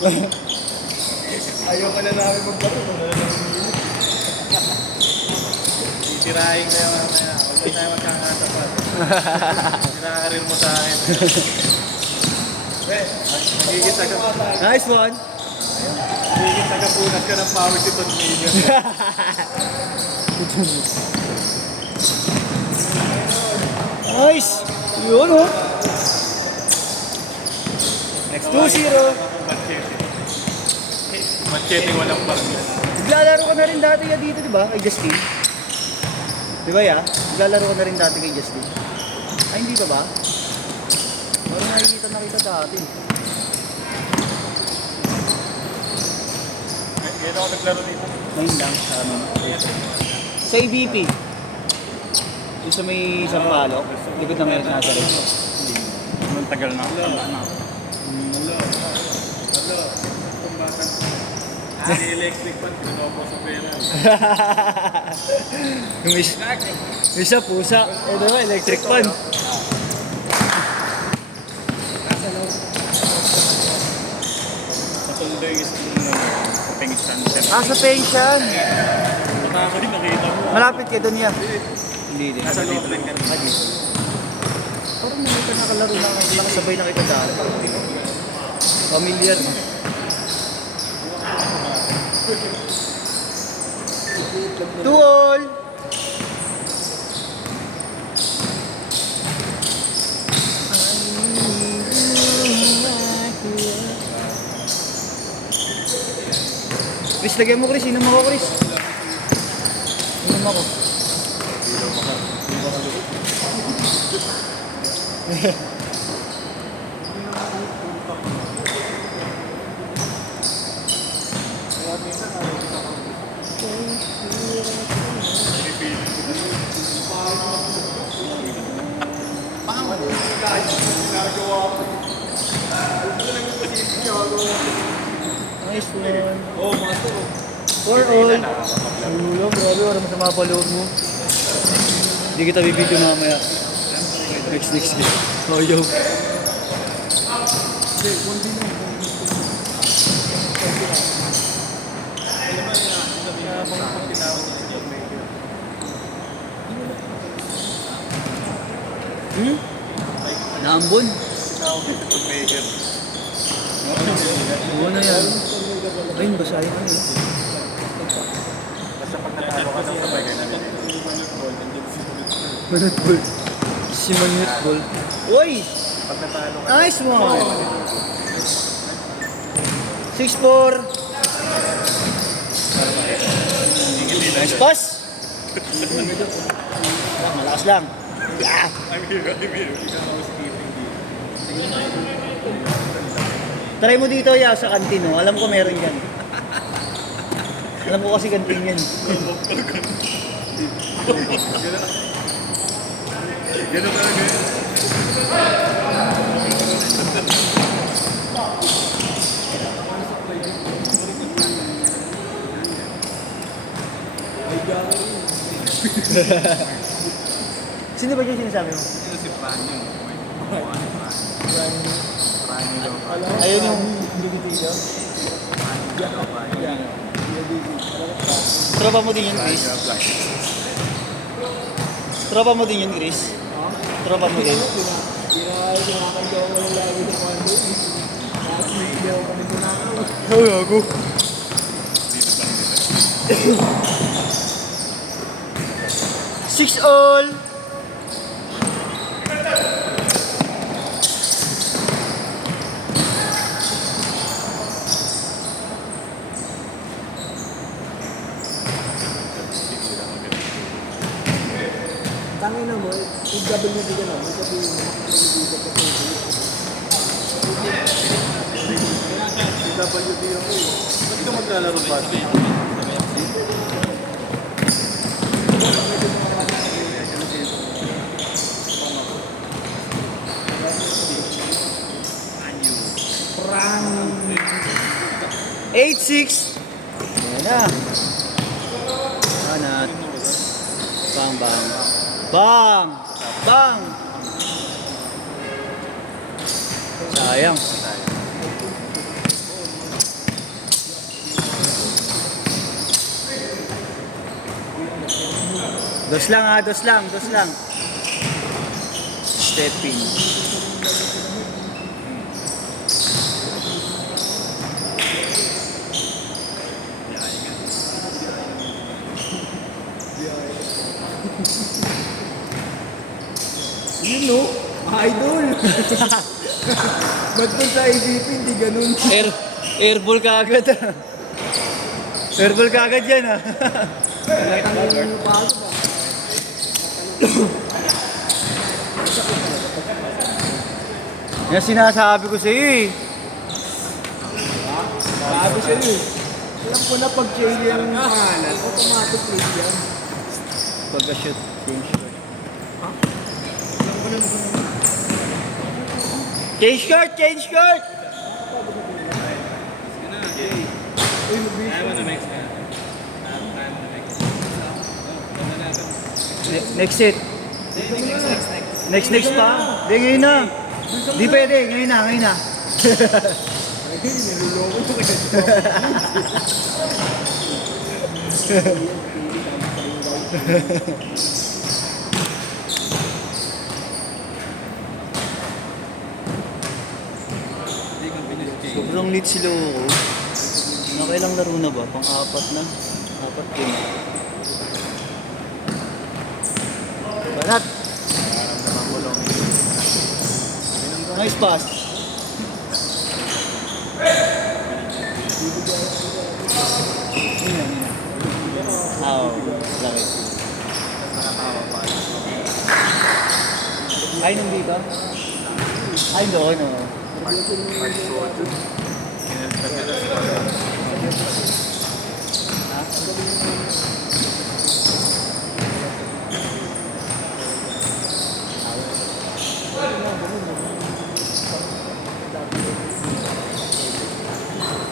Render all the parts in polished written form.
Ayaw ka na namin magbaro. Wala na lang umiinit. Sisirahin ko yung mamaya. Huwag na tayo magkakatapat. Sinakarir mo sa akin. Magiging taga... Nice one. Magiging taga-punas ka ng pawis ito ng million. Nice. Yun oh. Next 2-0. Machete walang barnis. Naglalaro ka na rin dati ya dito, di ba? Kay Justin. Di ba ya? Naglalaro ka na rin dati kay Justin. Ay, hindi pa ba? Parang nakikita na kita dati. Kaya ako naglaro dito. Ngayon lang sa ano. Sa ABP. Yung sa may Sampalo. Likod ng Eric Nazareth. Ang tagal na. Si electric pan, pinopo sa pera. Yung isa pusa. Eh diba, electric fan. Patuloy yung school na sa Pengistan. Ah, sa pension. Nakakali, nakita mo. Malapit ka doon ya. Hindi din. Nasa loob lang ka rin. Parang may ka nakalaro na nakasabay na kita dati. Familiar mo. Two all. Chris, lagyan mo Chris. Inom ako Chris. Inom ako. Nice one. Oh, mga to. 4 all. Sulo, grabe. Wala masama pa loob mo. Hindi kita bibidyo mamaya. Next game. Oh, yo. Hmm? Naambon. Tinawag dito sa mayor. Oo na yan. Ayun, basahin ano eh. Basta pag natalo ka sa sabay ka na rin. Manutbol. Si Manutbol. Uy! Pag natalo ka, Nice one! 6-4. Nice pass! Malakas lang. Ah! I'm here. Ikaw housekeeping dito. Try mo dito ya sa kantin, no? Alam ko meron yan. Alam ko kasi kantin yan. Gano'n talaga yun. Sino ba yung sinasabi mo? Ito si Franyo. Ayun yung... Tropa mo din yun, Chris? Tropa mo din yun, Chris? Tropa mo din? Oh, ako. 6 all. Tangin na mo, PWD ka na, may sabihin mo, PWD ako eh. Ba't ka maglalaro ba? Prang! 8-6. Ayan na. Anat. Bang, bang. Bang! Bang! Sayang. Dos lang ha, dos lang, dos lang. Stepping. Yun no, idol. Ba't kung sa AVP, hindi ganun. Airball ka agad. Airball ka agad yan ha. Tangin yung bago ba? Yan sinasabi ko sa iyo eh. Bago siya yun. Alam ko na pag chain yung pangalan, automatic rate yan. Pagka-shoot, change shot. Change shot, change shot! Kaya mo na next na. Next set. Next pa. Hindi, ngayon na. Hindi pwede, ngayon na, ngayon na. Ay, niluloko ko kaya. Sobrang lit si Loco. Nakailang laro na ba? Pang-apat na. Apat game. Banat! Nice pass. Oh, laki. Ay, nung dito? Ay, doon, no.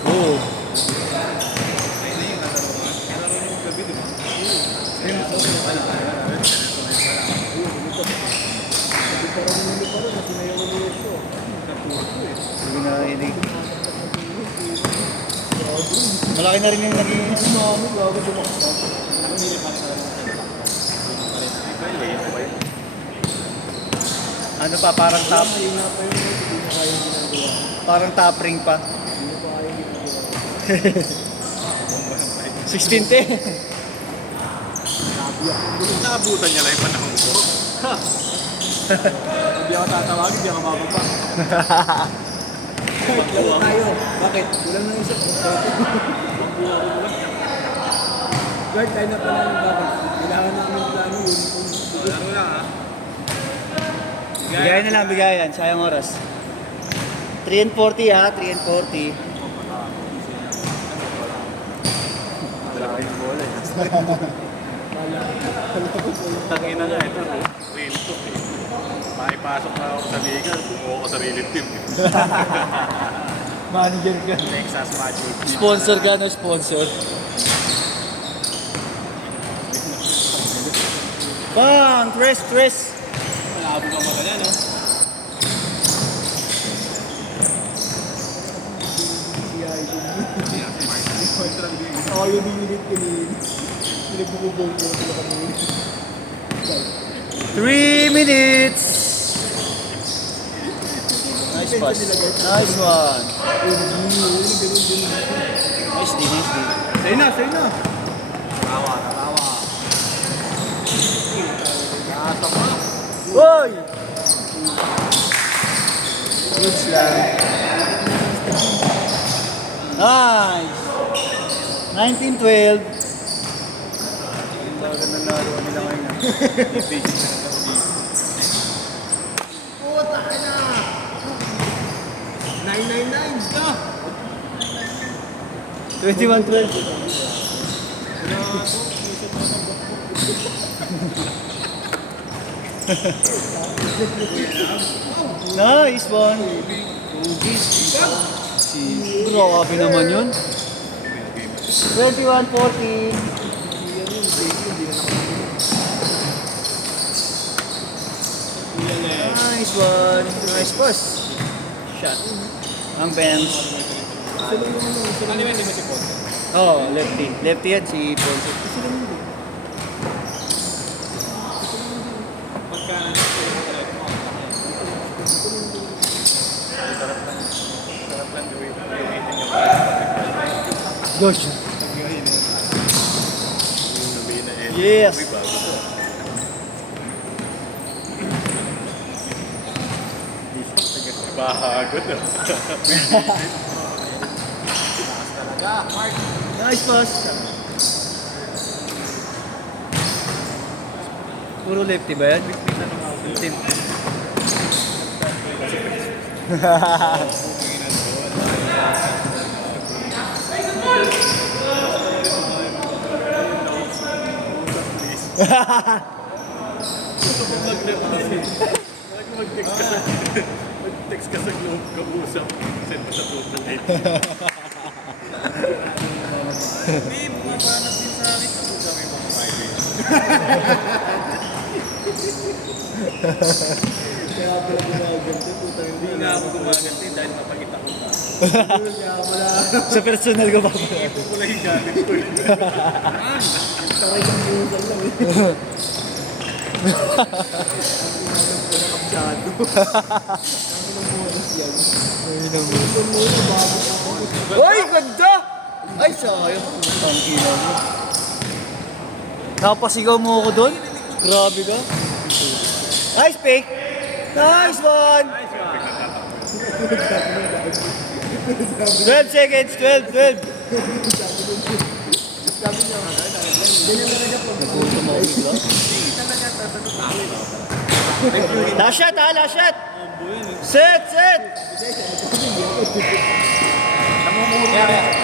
Oh. Sige na, hindi. Malaki na rin yung naging ano pa, parang top. Parang top ring pa. 16-10. Nakabutan niya lang yung panahon ko. Hindi ako tatawagin, hindi ako mababa. Laro tayo. Bakit? Kulang ng isa. Guard, tayo na pala ng bakit. Kailangan namin plano yun. Laro lang ha. Bigayan na lang, bigayan. Sayang oras. 3 and 40 ha, 3 and 40. Tangina nga ito. Real talk eh. Maipasok na ako sa liga, bumuo ko sa real team. Manager ka. Texas Magic. Sponsor ka na sponsor. Bang! Tres! Malabo ka magana, no? Ako yung dinigit kanina. Pinagbububog ko sila kanina. 3 minutes! Nice pass. Nice one. Nice D, nice D. Sa'yo na, sa'yo na. Tawa. Nasa pa. Hoy! Good lang. Nice! 19-12. Bago na laro nila ngayon. Puta ka na! 999! Ah! 21-12. Nice one. Grabe naman yun. 21-14. Nice one. Nice pass. Shot. Ang bench. Ano yun, hindi mo si Paul? Oh, lefty. Lefty yan si Ponce. Gosh. Sabihin na eh. Yes. Uy, bago to. Bahagot ah. Nice pass. Puro lefty ba yan? Lefty. Mag-text ka sa... Mag-text ka sa globe, kausap. Send mo sa group na tayo. Hindi, bumabanat din sa akin. Tapos kami mga private. Kaya pala ginaganti, putang Hindi nga ako gumaganti dahil napakita ko na. Kaya wala. Sa personal ko pa. Ipo ko lang yung gamit ko. Taray kang minsan lang eh. Kapsado. Ang ng modus yan. Ang muna, bago ako. Uy, ganda! Ay, sayang. Putang ina mo. Napasigaw mo ako doon? Grabe ka. Nice pick! Nice one! 12 seconds, 12, 12. Sabi niya, ganyan talaga po. Nagutom ako bigla. Last shot ha, last shot! Set, set!